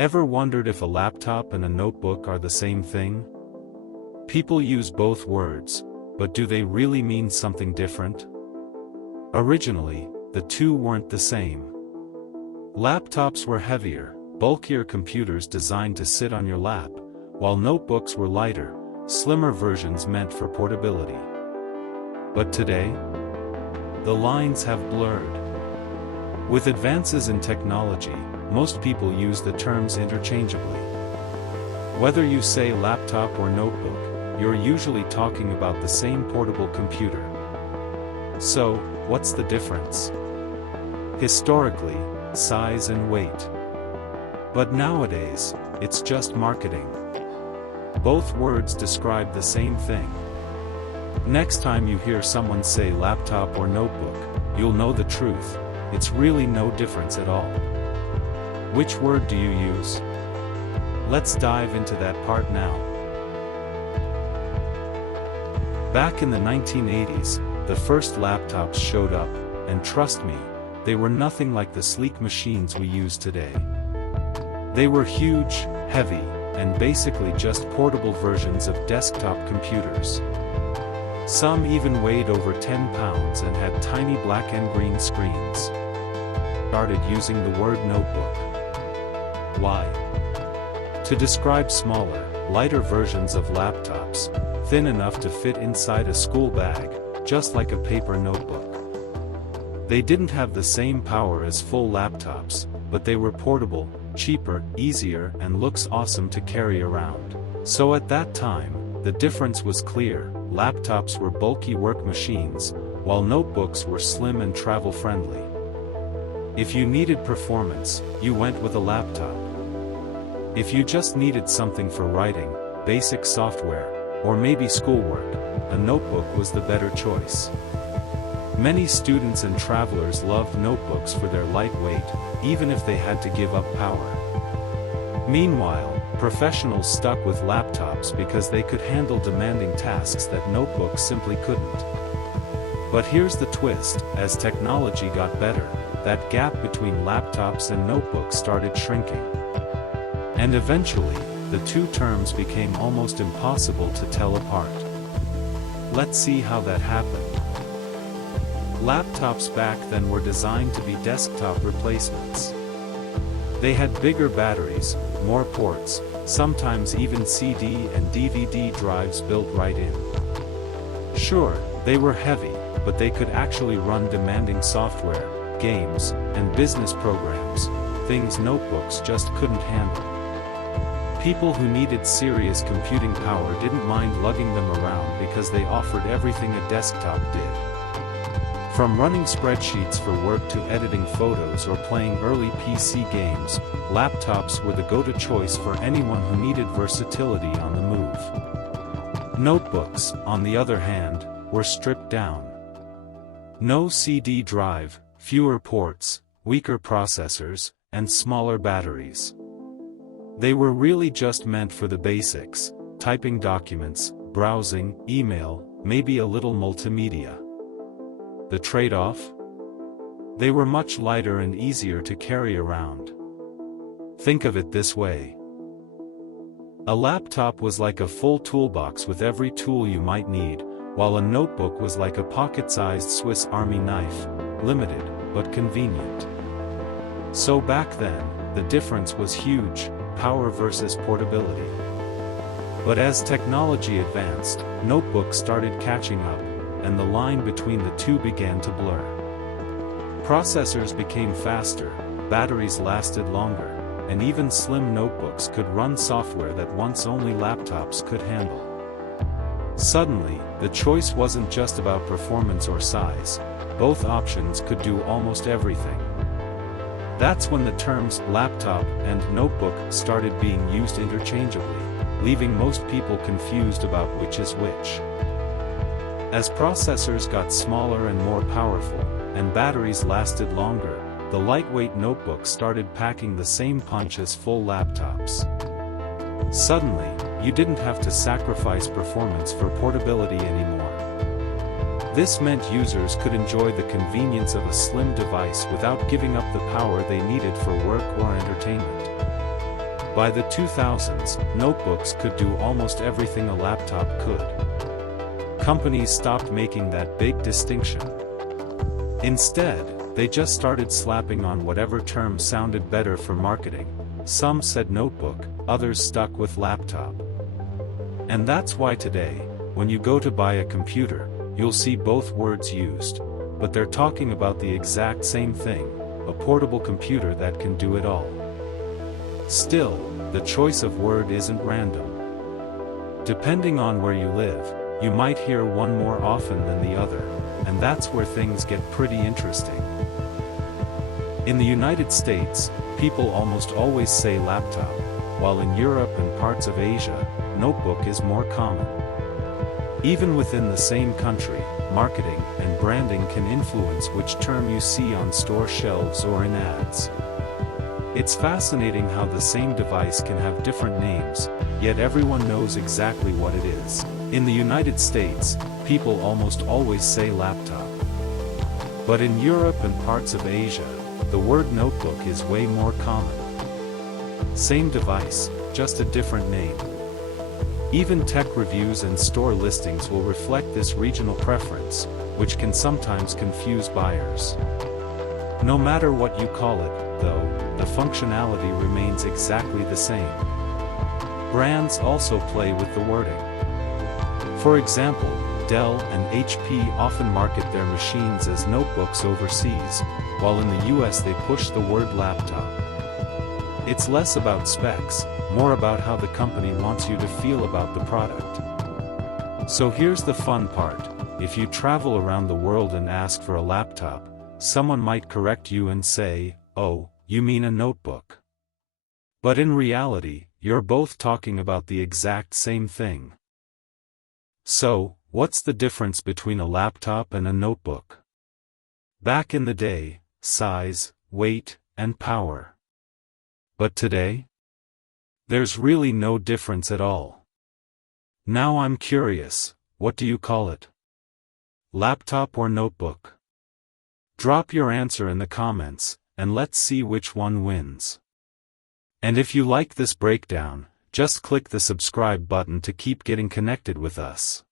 Ever wondered if a laptop and a notebook are the same thing? People use both words, but do they really mean something different? Originally, the two weren't the same. Laptops were heavier, bulkier computers designed to sit on your lap, while notebooks were lighter, slimmer versions meant for portability. But today, the lines have blurred. With advances in technology, most people use the terms interchangeably. Whether you say laptop or notebook, you're usually talking about the same portable computer. So, what's the difference? Historically, size and weight. But nowadays, it's just marketing. Both words describe the same thing. Next time you hear someone say laptop or notebook, you'll know the truth. It's really no difference at all. Which word do you use? Let's dive into that part now. Back in the 1980s, the first laptops showed up, and trust me, they were nothing like the sleek machines we use today. They were huge, heavy, and basically just portable versions of desktop computers. Some even weighed over 10 pounds and had tiny black and green screens. Started using the word notebook. Why? To describe smaller, lighter versions of laptops, thin enough to fit inside a school bag, just like a paper notebook. They didn't have the same power as full laptops, but they were portable, cheaper, easier, and looks awesome to carry around. So at that time, the difference was clear. Laptops were bulky work machines, while notebooks were slim and travel-friendly. If you needed performance, you went with a laptop. If you just needed something for writing, basic software, or maybe schoolwork, a notebook was the better choice. Many students and travelers loved notebooks for their lightweight, even if they had to give up power. Meanwhile, professionals stuck with laptops because they could handle demanding tasks that notebooks simply couldn't. But here's the twist: as technology got better, that gap between laptops and notebooks started shrinking. And eventually, the two terms became almost impossible to tell apart. Let's see how that happened. Laptops back then were designed to be desktop replacements. They had bigger batteries, more ports, sometimes even CD and DVD drives built right in. Sure, they were heavy, but they could actually run demanding software, games, and business programs, things notebooks just couldn't handle. People who needed serious computing power didn't mind lugging them around because they offered everything a desktop did. From running spreadsheets for work to editing photos or playing early PC games, laptops were the go-to choice for anyone who needed versatility on the move. Notebooks, on the other hand, were stripped down. No CD drive, fewer ports, weaker processors, and smaller batteries. They were really just meant for the basics: typing documents, browsing, email, maybe a little multimedia. The trade-off? They were much lighter and easier to carry around. Think of it this way. A laptop was like a full toolbox with every tool you might need, while a notebook was like a pocket-sized Swiss Army knife, limited, but convenient. So back then, the difference was huge: power versus portability. But as technology advanced, notebooks started catching up, and the line between the two began to blur. Processors became faster, batteries lasted longer, and even slim notebooks could run software that once only laptops could handle. Suddenly, the choice wasn't just about performance or size. Both options could do almost everything. That's when the terms laptop and notebook started being used interchangeably, leaving most people confused about which is which. As processors got smaller and more powerful, and batteries lasted longer, the lightweight notebooks started packing the same punch as full laptops. Suddenly, you didn't have to sacrifice performance for portability anymore. This meant users could enjoy the convenience of a slim device without giving up the power they needed for work or entertainment. By the 2000s, notebooks could do almost everything a laptop could. Companies stopped making that big distinction. Instead, they just started slapping on whatever term sounded better for marketing. Some said notebook, others stuck with laptop. And that's why today, when you go to buy a computer, you'll see both words used. But they're talking about the exact same thing, a portable computer that can do it all. Still, the choice of word isn't random. Depending on where you live, you might hear one more often than the other, and that's where things get pretty interesting. In the United States, people almost always say laptop, while in Europe and parts of Asia, notebook is more common. Even within the same country, marketing and branding can influence which term you see on store shelves or in ads. It's fascinating how the same device can have different names, yet everyone knows exactly what it is. In the United States, people almost always say laptop. But in Europe and parts of Asia, the word notebook is way more common. Same device, just a different name. Even tech reviews and store listings will reflect this regional preference, which can sometimes confuse buyers. No matter what you call it, though, the functionality remains exactly the same. Brands also play with the wording. For example, Dell and HP often market their machines as notebooks overseas, while in the US they push the word laptop. It's less about specs, more about how the company wants you to feel about the product. So here's the fun part: if you travel around the world and ask for a laptop, someone might correct you and say, "Oh, you mean a notebook." But in reality, you're both talking about the exact same thing. So, what's the difference between a laptop and a notebook? Back in the day, size, weight, and power. But today? There's really no difference at all. Now I'm curious, what do you call it? Laptop or notebook? Drop your answer in the comments, and let's see which one wins. And if you like this breakdown, just click the subscribe button to keep getting connected with us.